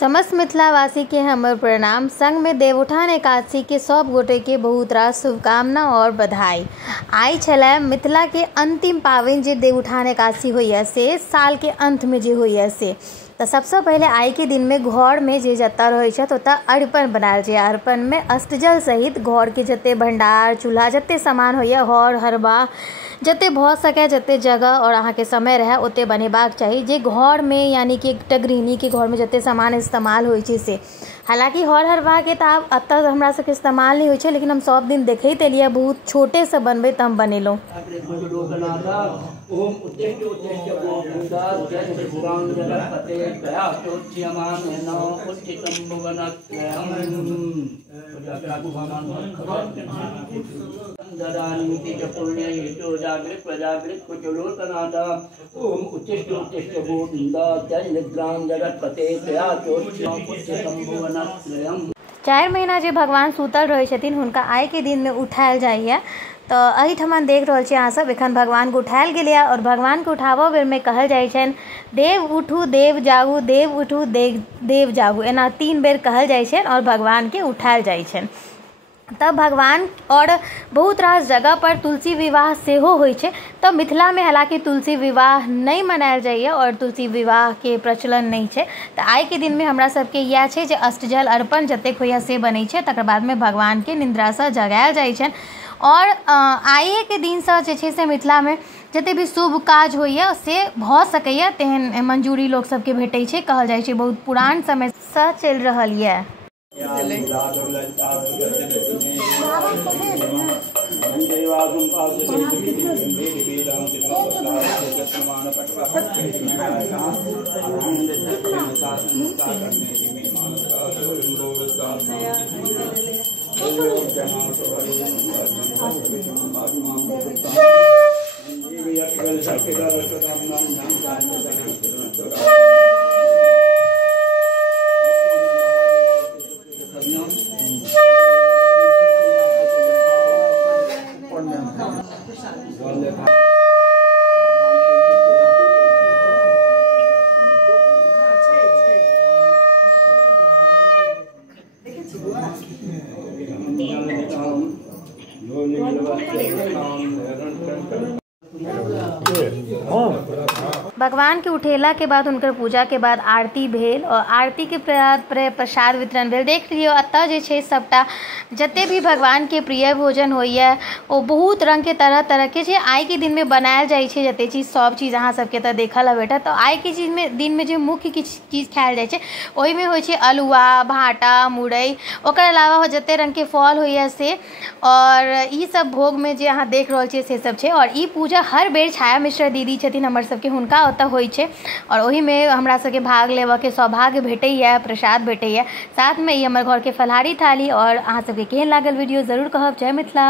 समस्त मिथिलावासी के हमर प्रणाम। संग में देवउठान एकादशी के सब गोटे के बहुत रास शुभकामना और बधाई। आई छलै मिथिला के अंतिम पावनि जे देवउठान एकादशी होइए से साल के अंत में जे होइए से। तो सबसे पहले आई के दिन में घर में जे जत्ता रहै छै ओतऽ अरिपन बनायल छै। अरिपन में अष्टजल सहित घर के जते भंडार चूल्हा जते सामान होइए हर हरबा जते भऽ सके जते जगह और अहाँ के समय रहे ओते बनेबाक चाही। जे घर में यानी कि एकटा गृहिणी के घर में जते सामान इस्तेमाल होइ छै से। हालांकि हर हरबा के तऽ आब एतऽ हमरा सबके इस्तेमाल नहीं होइ छै, लेकिन हम सब दिन देखैत एलियै बहुत छोटे से बनबै तऽ हम बनेलहुँ। चारि महीना जे भगवान सुतल रहै छथिन हुनका आइ के दिन में उठायल जाइए। तो एहिठमन देख रहल छी अहाँ सब एखन भगवान के उठायल गेलै और भगवान के उठाबऽ बेर में कहल जाइ छनि देव उठू देव जागू देव उठू देव जागू, एना 3 बेर कहल जाइ छनि और भगवान के उठायल जाइ छनि। तब भगवान और बहुत रास जगह पर तुलसी विवाह सेहो होइ छै। तो मिथिला में हालांकि तुलसी विवाह नहीं मनायल जाइए और तुलसी विवाह के प्रचलन नहीं छै। तो आइ के दिन में हमरा सबके इएह छै जे अष्टजल अर्पण जतेक होइए से बनै छै, तकर बाद में भगवान के निद्रा से जगायल जाइ छनि। और आइए के दिन से जे छै से मिथिला में जते भी शुभ काज होइए से भऽ सकैए तेहन मंजूरी लोक सबके भेटै छै। कहल जाइ छै बहुत पुरान समय से चलि रहल ये। भगवान के उठेला के बाद उनकर पूजा के बाद आरती भेल और आरती के प्रसाद वितरण भेल। देख लियो अतः जे छै सबटा जते भी भगवान के प्रिय भोजन होइए ओ बहुत रंग के तरह तरह के जे आइ के दिन में बनायल जाइ छै। जते चीज सब चीज अहाँ सबके तऽ देखल भेटत। तो आइ के दिन में जे मुख्य किछु चीज खायल जाइ छै ओहि में होइ छै अलुआ भाटा मुरई, ओकर अलावा जते रंग के फल होइए से और ई सब भोग में जे अहाँ देख रहल छियै से सब छै। और ई पूजा हर बेर छाया मिश्र दीदी छथिन हमर सबके हुनका ओतऽ होइ छै और ओही में हमरा सबके भाग लेबऽ के सौभाग्य भेटैए, प्रसाद भेटैए। साथ में ई हमर घर के फलाहारी थाली। और अहाँ सबके केहन लागल वीडियो जरूर कहब। जय मिथिला।